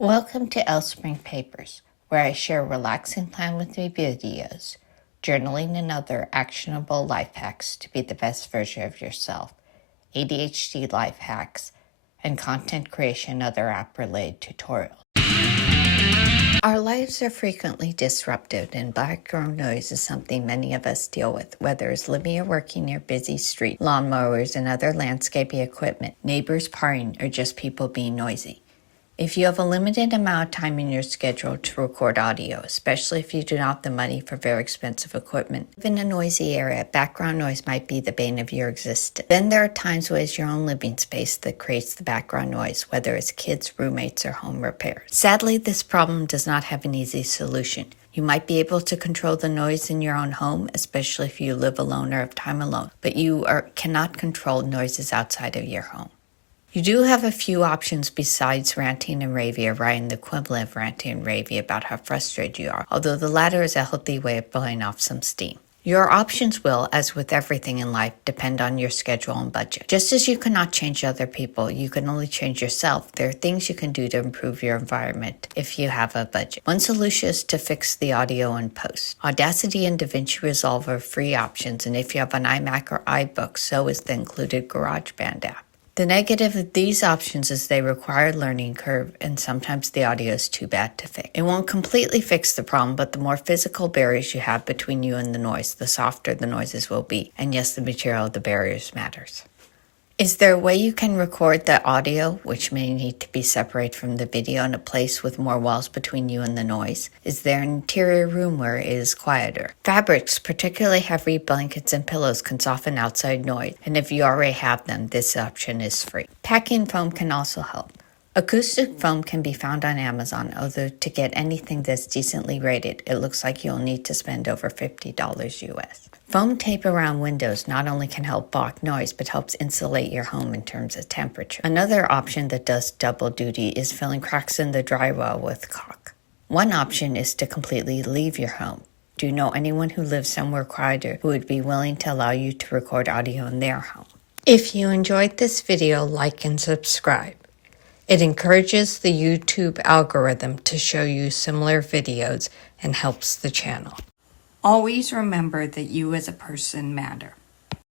Welcome to Spring Papers, where I share a relaxing plan with me videos, journaling and other actionable life hacks to be the best version of yourself, ADHD life hacks, and content creation and other app-related tutorials. Our lives are frequently disrupted, and background noise is something many of us deal with, whether it's living or working near busy streets, lawnmowers, and other landscaping equipment, neighbors partying, or just people being noisy. If you have a limited amount of time in your schedule to record audio, especially if you do not have the money for very expensive equipment, in a noisy area, background noise might be the bane of your existence. Then there are times when it's your own living space that creates the background noise, whether it's kids, roommates, or home repairs. Sadly, this problem does not have an easy solution. You might be able to control the noise in your own home, especially if you live alone or have time alone, but you cannot control noises outside of your home. You do have a few options besides ranting and raving or writing the equivalent of ranting and raving about how frustrated you are, although the latter is a healthy way of blowing off some steam. Your options will, as with everything in life, depend on your schedule and budget. Just as you cannot change other people, you can only change yourself. There are things you can do to improve your environment if you have a budget. One solution is to fix the audio in post. Audacity and DaVinci Resolve are free options, and if you have an iMac or iBook, so is the included GarageBand app. The negative of these options is they require a learning curve, and sometimes the audio is too bad to fix. It won't completely fix the problem, but the more physical barriers you have between you and the noise, the softer the noises will be. And yes, the material of the barriers matters. Is there a way you can record the audio, which may need to be separated from the video, in a place with more walls between you and the noise? Is there an interior room where it is quieter? Fabrics, particularly heavy blankets and pillows, can soften outside noise, and if you already have them, this option is free. Packing foam can also help. Acoustic foam can be found on Amazon, although to get anything that's decently rated, it looks like you'll need to spend over $50 US. Foam tape around windows not only can help block noise, but helps insulate your home in terms of temperature. Another option that does double duty is filling cracks in the drywall with caulk. One option is to completely leave your home. Do you know anyone who lives somewhere quieter who would be willing to allow you to record audio in their home? If you enjoyed this video, like and subscribe. It encourages the YouTube algorithm to show you similar videos and helps the channel. Always remember that you as a person matter.